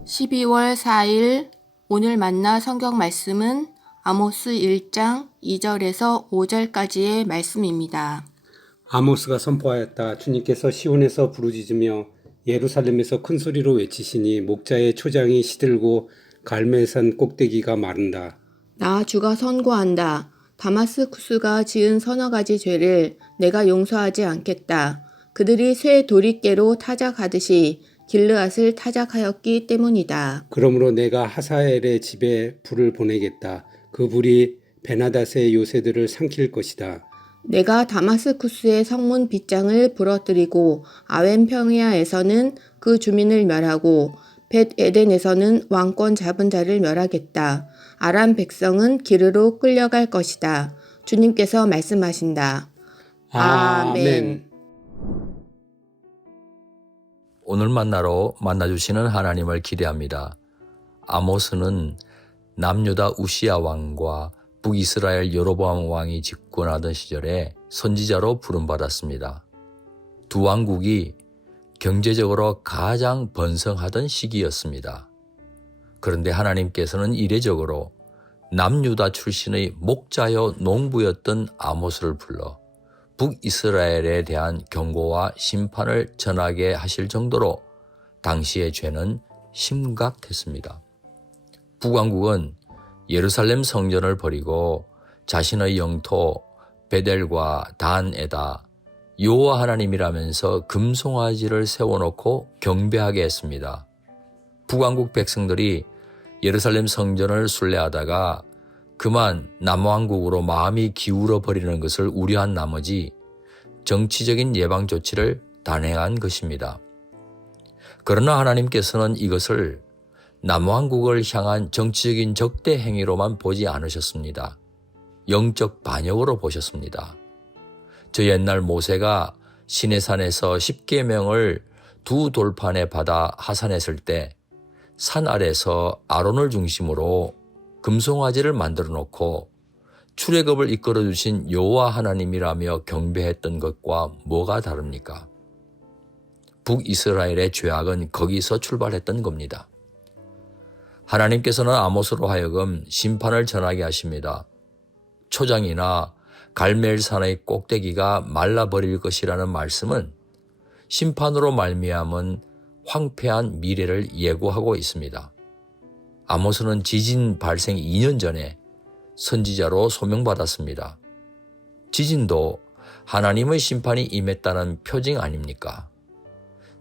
12월 4일 오늘 만나 성경 말씀은 아모스 1장 2절에서 5절까지의 말씀입니다. 아모스가 선포하였다. 주님께서 시온에서 부르짖으며 예루살렘에서 큰 소리로 외치시니 목자의 초장이 시들고 갈멜산 꼭대기가 마른다. 나 주가 선고한다. 다마스쿠스가 지은 서너 가지 죄를 내가 용서하지 않겠다. 그들이 쇠 도리깨로 타작하듯이 길르앗을 타작하였기 때문이다. 그러므로 내가 하사엘의 집에 불을 보내겠다. 그 불이 베나닷의 요새들을 삼킬 것이다. 내가 다마스쿠스의 성문 빗장을 부러뜨리고 아웬 평야에서는 그 주민을 멸하고 벳 에덴에서는 왕권 잡은 자를 멸하겠다. 아람 백성은 기르로 끌려갈 것이다. 주님께서 말씀하신다. 아멘. 오늘 만나러 만나주시는 하나님을 기대합니다. 아모스는 남유다 우시야 왕과 북이스라엘 여로보암 왕이 집권하던 시절에 선지자로 부름받았습니다. 두 왕국이 경제적으로 가장 번성하던 시기였습니다. 그런데 하나님께서는 이례적으로 남유다 출신의 목자여 농부였던 아모스를 불러 북이스라엘에 대한 경고와 심판을 전하게 하실 정도로 당시의 죄는 심각했습니다. 북왕국은 예루살렘 성전을 버리고 자신의 영토 베델과 단에다 여호와 하나님이라면서 금송아지를 세워놓고 경배하게 했습니다. 북왕국 백성들이 예루살렘 성전을 순례하다가 그만 남왕국으로 마음이 기울어 버리는 것을 우려한 나머지 정치적인 예방 조치를 단행한 것입니다. 그러나 하나님께서는 이것을 남왕국을 향한 정치적인 적대 행위로만 보지 않으셨습니다. 영적 반역으로 보셨습니다. 저 옛날 모세가 시내산에서 십계명을 두 돌판에 받아 하산했을 때 산 아래서 아론을 중심으로 금송아지를 만들어 놓고 출애굽을 이끌어 주신 여호와 하나님이라며 경배했던 것과 뭐가 다릅니까? 북이스라엘의 죄악은 거기서 출발했던 겁니다. 하나님께서는 아모스로 하여금 심판을 전하게 하십니다. 초장이나 갈멜산의 꼭대기가 말라버릴 것이라는 말씀은 심판으로 말미암은 황폐한 미래를 예고하고 있습니다. 아모스는 지진 발생 2년 전에 선지자로 소명받았습니다. 지진도 하나님의 심판이 임했다는 표징 아닙니까?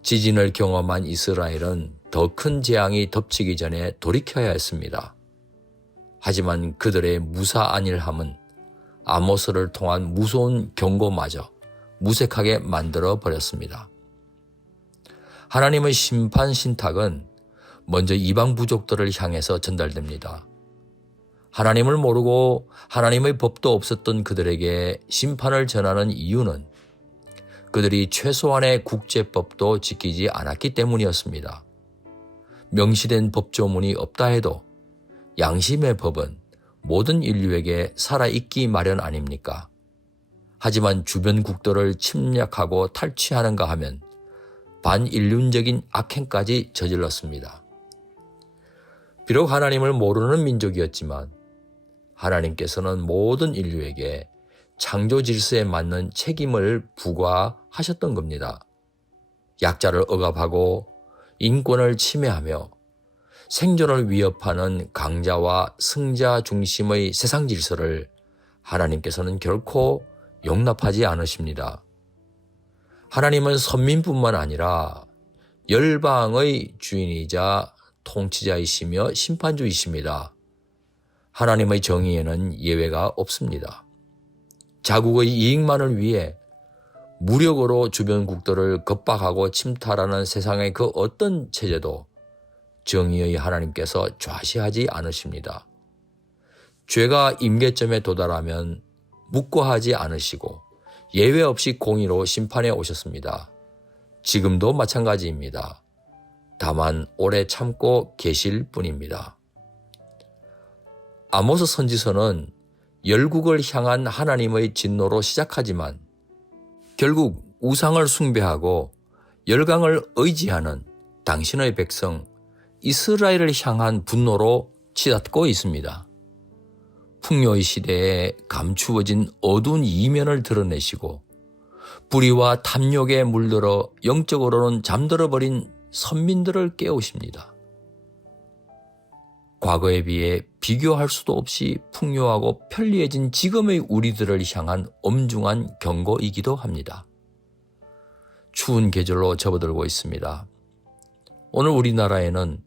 지진을 경험한 이스라엘은 더 큰 재앙이 덮치기 전에 돌이켜야 했습니다. 하지만 그들의 무사안일함은 아모스를 통한 무서운 경고마저 무색하게 만들어 버렸습니다. 하나님의 심판 신탁은 먼저 이방 부족들을 향해서 전달됩니다. 하나님을 모르고 하나님의 법도 없었던 그들에게 심판을 전하는 이유는 그들이 최소한의 국제법도 지키지 않았기 때문이었습니다. 명시된 법조문이 없다 해도 양심의 법은 모든 인류에게 살아있기 마련 아닙니까? 하지만 주변 국들을 침략하고 탈취하는가 하면 반인륜적인 악행까지 저질렀습니다. 비록 하나님을 모르는 민족이었지만 하나님께서는 모든 인류에게 창조 질서에 맞는 책임을 부과하셨던 겁니다. 약자를 억압하고 인권을 침해하며 생존을 위협하는 강자와 승자 중심의 세상 질서를 하나님께서는 결코 용납하지 않으십니다. 하나님은 선민뿐만 아니라 열방의 주인이자 통치자이시며 심판주이십니다. 하나님의 정의에는 예외가 없습니다. 자국의 이익만을 위해 무력으로 주변국들을 겁박하고 침탈하는 세상의 그 어떤 체제도 정의의 하나님께서 좌시하지 않으십니다. 죄가 임계점에 도달하면 묵과하지 않으시고 예외 없이 공의로 심판해 오셨습니다. 지금도 마찬가지입니다. 다만 오래 참고 계실 뿐입니다. 아모스 선지서는 열국을 향한 하나님의 진노로 시작하지만 결국 우상을 숭배하고 열강을 의지하는 당신의 백성 이스라엘을 향한 분노로 치닫고 있습니다. 풍요의 시대에 감추어진 어두운 이면을 드러내시고 불의와 탐욕에 물들어 영적으로는 잠들어버린 선민들을 깨우십니다. 과거에 비해 비교할 수도 없이 풍요하고 편리해진 지금의 우리들을 향한 엄중한 경고이기도 합니다. 추운 계절로 접어들고 있습니다. 오늘 우리나라에는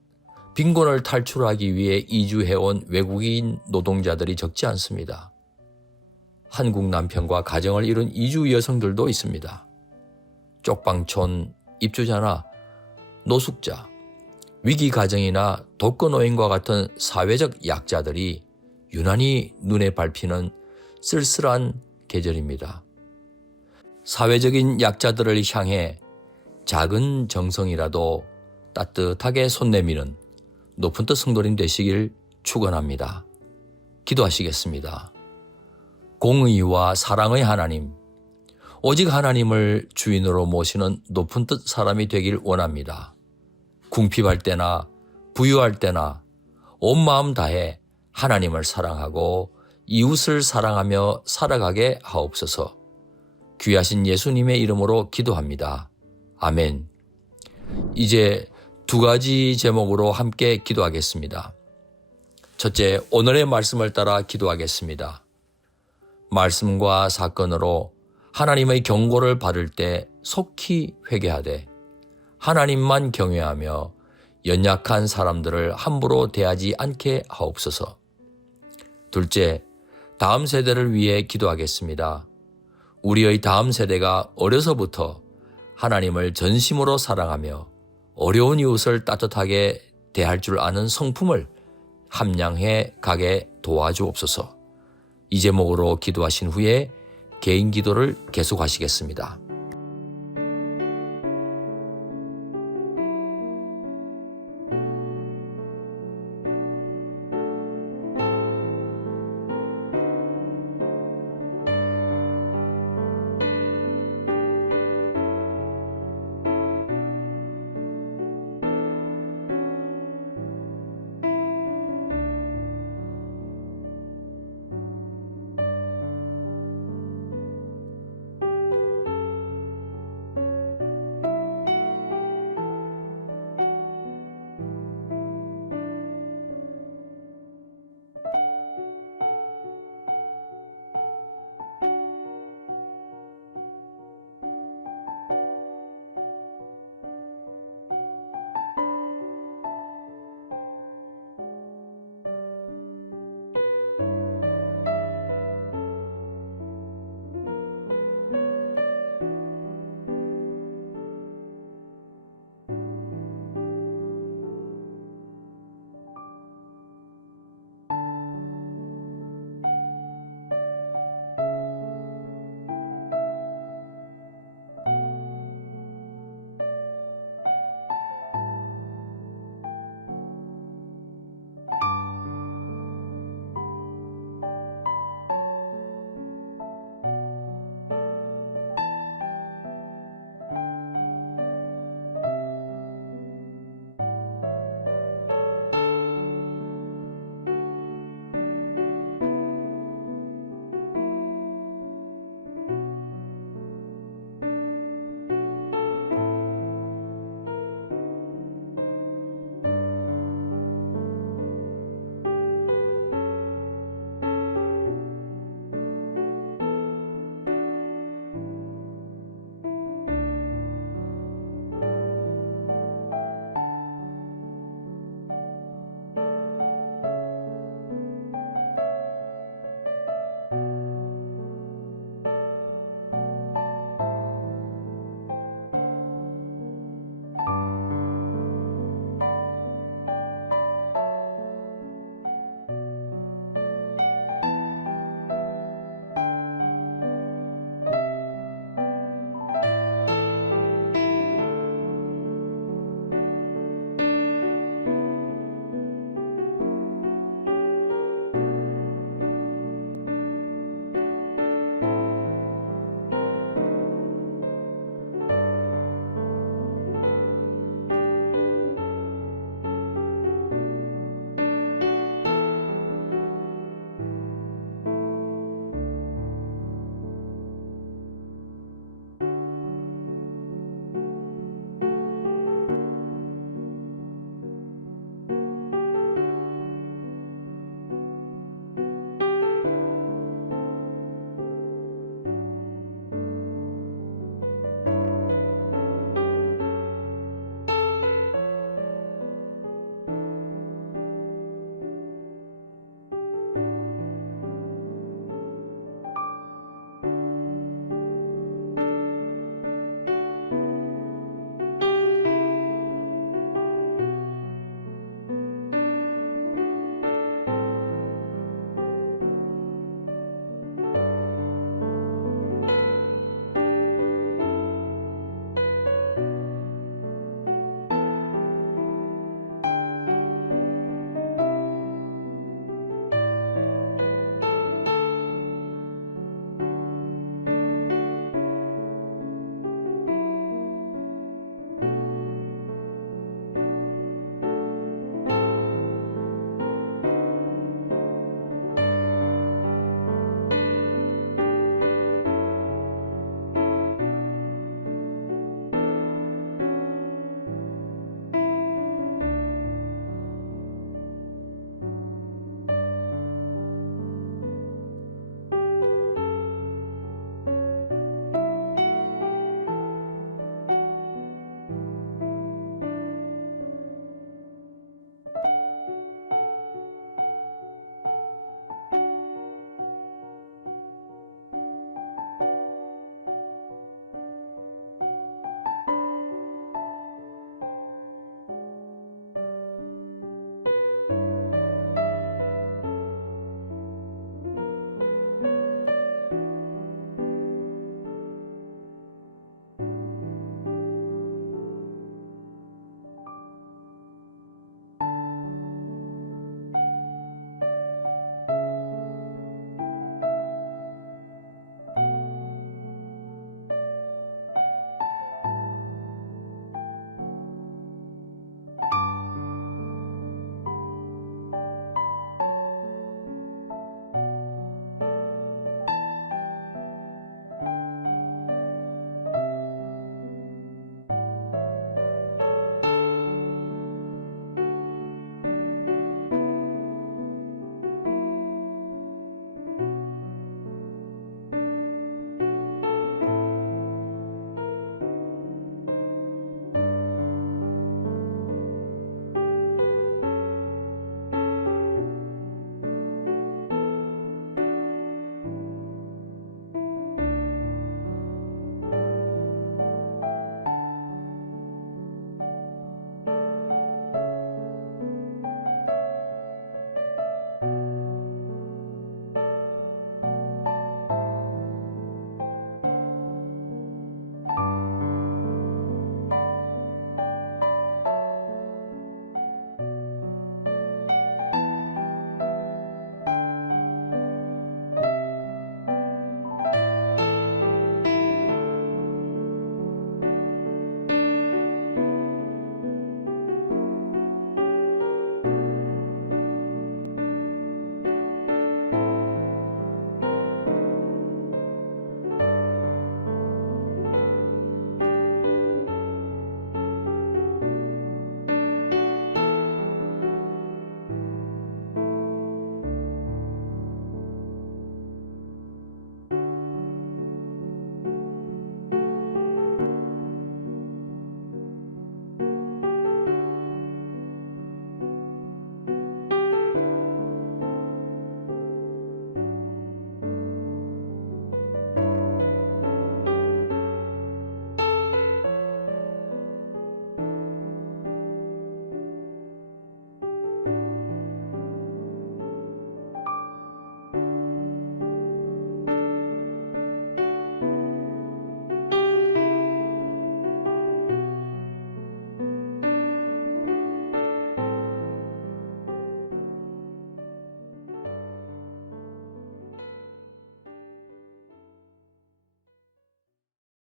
빈곤을 탈출하기 위해 이주해온 외국인 노동자들이 적지 않습니다. 한국 남편과 가정을 이룬 이주 여성들도 있습니다. 쪽방촌 입주자나 노숙자, 위기 가정이나 독거노인과 같은 사회적 약자들이 유난히 눈에 밟히는 쓸쓸한 계절입니다. 사회적인 약자들을 향해 작은 정성이라도 따뜻하게 손 내미는 높은 뜻 성도님 되시길 축원합니다. 기도하시겠습니다. 공의와 사랑의 하나님, 오직 하나님을 주인으로 모시는 높은 뜻 사람이 되길 원합니다. 궁핍할 때나 부유할 때나 온 마음 다해 하나님을 사랑하고 이웃을 사랑하며 살아가게 하옵소서. 귀하신 예수님의 이름으로 기도합니다. 아멘. 이제 두 가지 제목으로 함께 기도하겠습니다. 첫째, 오늘의 말씀을 따라 기도하겠습니다. 말씀과 사건으로 하나님의 경고를 받을 때 속히 회개하되 하나님만 경외하며 연약한 사람들을 함부로 대하지 않게 하옵소서. 둘째, 다음 세대를 위해 기도하겠습니다. 우리의 다음 세대가 어려서부터 하나님을 전심으로 사랑하며 어려운 이웃을 따뜻하게 대할 줄 아는 성품을 함양해 가게 도와주옵소서. 이 제목으로 기도하신 후에 개인 기도를 계속하시겠습니다.